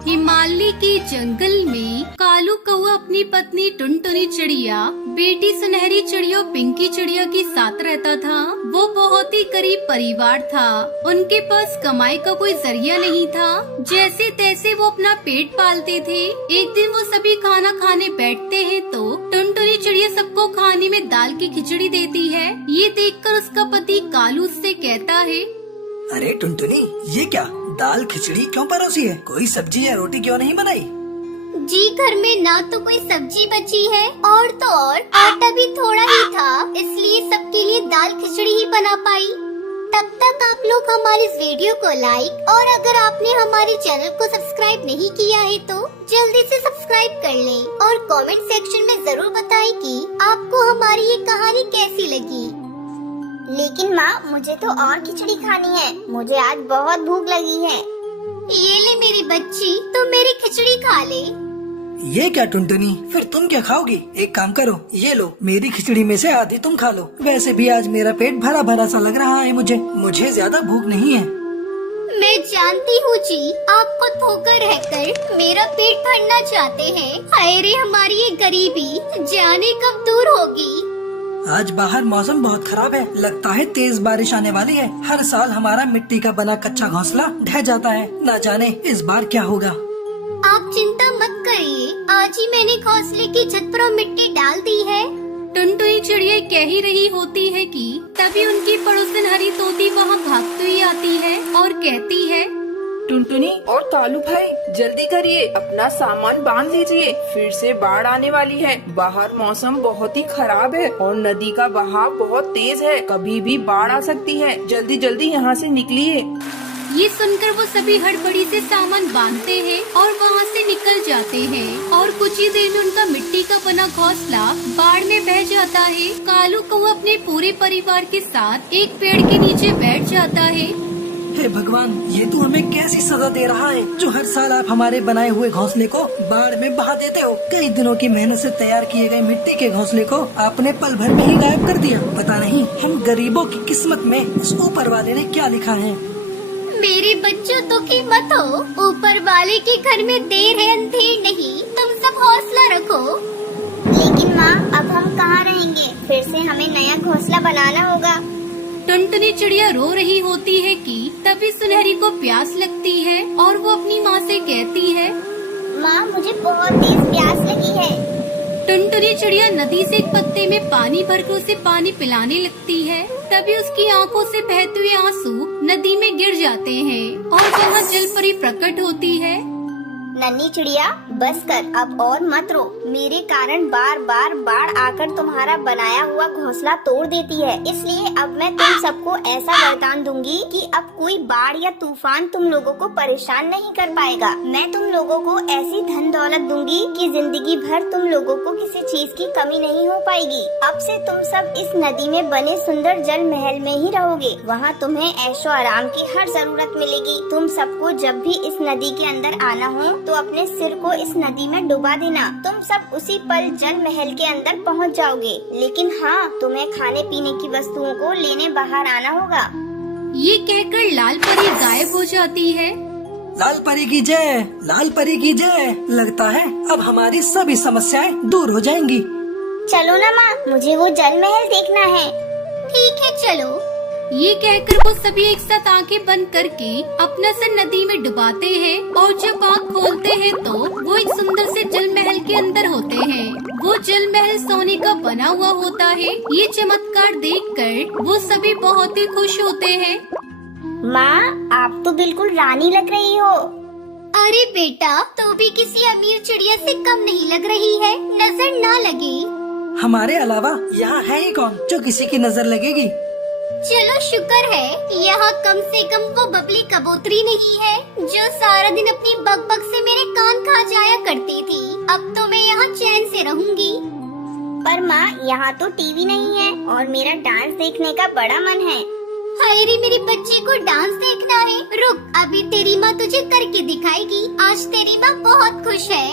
हिमालय के जंगल में कालू कौआ अपनी पत्नी टुनटुनी चिड़िया, बेटी सुनहरी चिड़िया पिंकी चिड़िया के साथ रहता था। वो बहुत ही गरीब परिवार था। उनके पास कमाई का कोई जरिया नहीं था। जैसे तैसे वो अपना पेट पालते थे। एक दिन वो सभी खाना खाने बैठते हैं तो टुनटुनी चिड़िया सबको खाने में दाल की खिचड़ी देती है। ये देखकर उसका पति कालू उससे कहता है, अरे टुनटुनी, ये क्या दाल खिचड़ी क्यों परोसी है? कोई सब्जी या रोटी क्यों नहीं बनाई? जी घर में ना तो कोई सब्जी बची है और तो और आटा भी थोड़ा ही था, इसलिए सबके लिए दाल खिचड़ी ही बना पाई। तब तक आप लोग हमारे इस वीडियो को लाइक और अगर आपने हमारे चैनल को सब्सक्राइब नहीं किया है तो जल्दी से सब्सक्राइब कर लें और कमेंट सेक्शन में जरूर बताएं कि आपको हमारी ये कहानी कैसी लगी। लेकिन माँ, मुझे तो और खिचड़ी खानी है। मुझे आज बहुत भूख लगी है। ये ले मेरी बच्ची, तुम मेरी खिचड़ी खा ले। ये क्या टुनटुनी, फिर तुम क्या खाओगी? एक काम करो, ये लो, मेरी खिचड़ी में से आधी तुम खा लो। वैसे भी आज मेरा पेट भरा भरा सा लग रहा है। मुझे ज्यादा भूख नहीं है। मैं जानती हूँ जी, आपको धोकर रहकर मेरा पेट भरना चाहते हैं। हाय रे हमारी ये गरीबी, जाने कब दूर होगी। आज बाहर मौसम बहुत खराब है। लगता है तेज बारिश आने वाली है। हर साल हमारा मिट्टी का बना कच्चा घोंसला ढह जाता है। न जाने इस बार क्या होगा। आप चिंता मत करिए, आज ही मैंने घोंसले की छत पर मिट्टी डाल दी है। टुनटुनी चिड़िया कह ही रही होती है कि तभी उनकी पड़ोसन हरी तोती वहाँ भागती हुई आती है और कहती है, टुनटुनी और कालू भाई, जल्दी करिए, अपना सामान बांध लीजिए, फिर से बाढ़ आने वाली है। बाहर मौसम बहुत ही खराब है और नदी का बहाव बहुत तेज है, कभी भी बाढ़ आ सकती है। जल्दी जल्दी यहाँ से निकलिए। ये सुनकर वो सभी हड़बड़ी से सामान बांधते हैं और वहाँ से निकल जाते हैं और कुछ ही देर में उनका मिट्टी का बना घोंसला बाढ़ में बह जाता है। कालू कौआ अपने पूरे परिवार के साथ एक पेड़ के नीचे बैठ जाता है। हे भगवान, ये तू हमें कैसी सजा दे रहा है, जो हर साल आप हमारे बनाए हुए घोंसले को बाढ़ में बहा देते हो। कई दिनों की मेहनत से तैयार किए गए मिट्टी के घोंसले को आपने पल भर में ही गायब कर दिया। पता नहीं हम गरीबों की किस्मत में इस ऊपर वाले ने क्या लिखा है। मेरे बच्चों दुखी मत हो, ऊपर वाले के घर में देर है अंधेर नहीं, तुम सब हौसला रखो। लेकिन माँ, अब हम कहाँ रहेंगे? फिर से हमें नया घोंसला बनाना होगा। टुनटुनी चिड़िया रो रही होती है कि तभी सुनहरी को प्यास लगती है और वो अपनी माँ से कहती है, माँ, मुझे बहुत तेज प्यास लगी है। टुनटुनी चिड़िया नदी से एक पत्ते में पानी भरकर उसे पानी पिलाने लगती है। तभी उसकी आंखों से बहते हुए आंसू नदी में गिर जाते हैं और वहाँ जल परी प्रकट होती है। नन्ही चिड़िया, बस कर, अब और मत रो। मेरे कारण बार बार बाढ़ आकर तुम्हारा बनाया हुआ घोंसला तोड़ देती है, इसलिए अब मैं तुम सबको ऐसा वरदान दूंगी कि अब कोई बाढ़ या तूफान तुम लोगों को परेशान नहीं कर पाएगा। मैं तुम लोगों को ऐसी धन दौलत दूंगी कि जिंदगी भर तुम लोगों को किसी चीज की कमी नहीं हो पाएगी। अब से तुम सब इस नदी में बने सुंदर जल महल में ही रहोगे। वहाँ तुम्हें ऐशो आराम की हर जरूरत मिलेगी। तुम सबको जब भी इस नदी के अंदर आना हो तो अपने सिर को इस नदी में डुबा देना। तुम सब उसी पल जल महल के अंदर पहुंच जाओगे। लेकिन हाँ, तुम्हें खाने पीने की वस्तुओं को लेने बाहर आना होगा। ये कहकर लाल परी गायब हो जाती है। लाल परी की जय, लाल परी की जय। लगता है अब हमारी सभी समस्याएं दूर हो जाएंगी। चलो ना माँ, मुझे वो जल महल देखना है। ठीक है, चलो। ये कहकर वो सभी एक साथ आंखें बंद करके अपना सर नदी में डुबाते हैं और जब आँख खोलते हैं तो वो एक सुंदर से जल महल के अंदर होते हैं। वो जल महल सोने का बना हुआ होता है। ये चमत्कार देखकर वो सभी बहुत ही खुश होते हैं। माँ, आप तो बिल्कुल रानी लग रही हो। अरे बेटा, तू भी किसी अमीर चिड़िया से कम नहीं लग रही है, नजर ना लगे। हमारे अलावा यहाँ है ही कौन जो किसी की नजर लगेगी। चलो शुक्र है यहाँ कम से कम वो बबली कबूतरी नहीं है जो सारा दिन अपनी बकबक से मेरे कान खा जाया करती थी। अब तो मैं यहाँ चैन से रहूंगी। पर माँ, यहाँ तो टीवी नहीं है और मेरा डांस देखने का बड़ा मन है। हाय रे, मेरी बच्ची को डांस देखना है। रुक, अभी तेरी माँ तुझे करके दिखाएगी। आज तेरी माँ बहुत खुश है।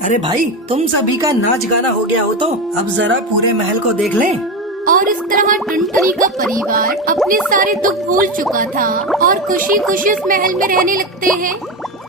अरे भाई, तुम सभी का नाच गाना हो गया हो तो अब जरा पूरे महल को देख लें। और इस तरह टुनटुनी का परिवार अपने सारे दुख भूल चुका था और खुशी खुशी उस महल में रहने लगते हैं।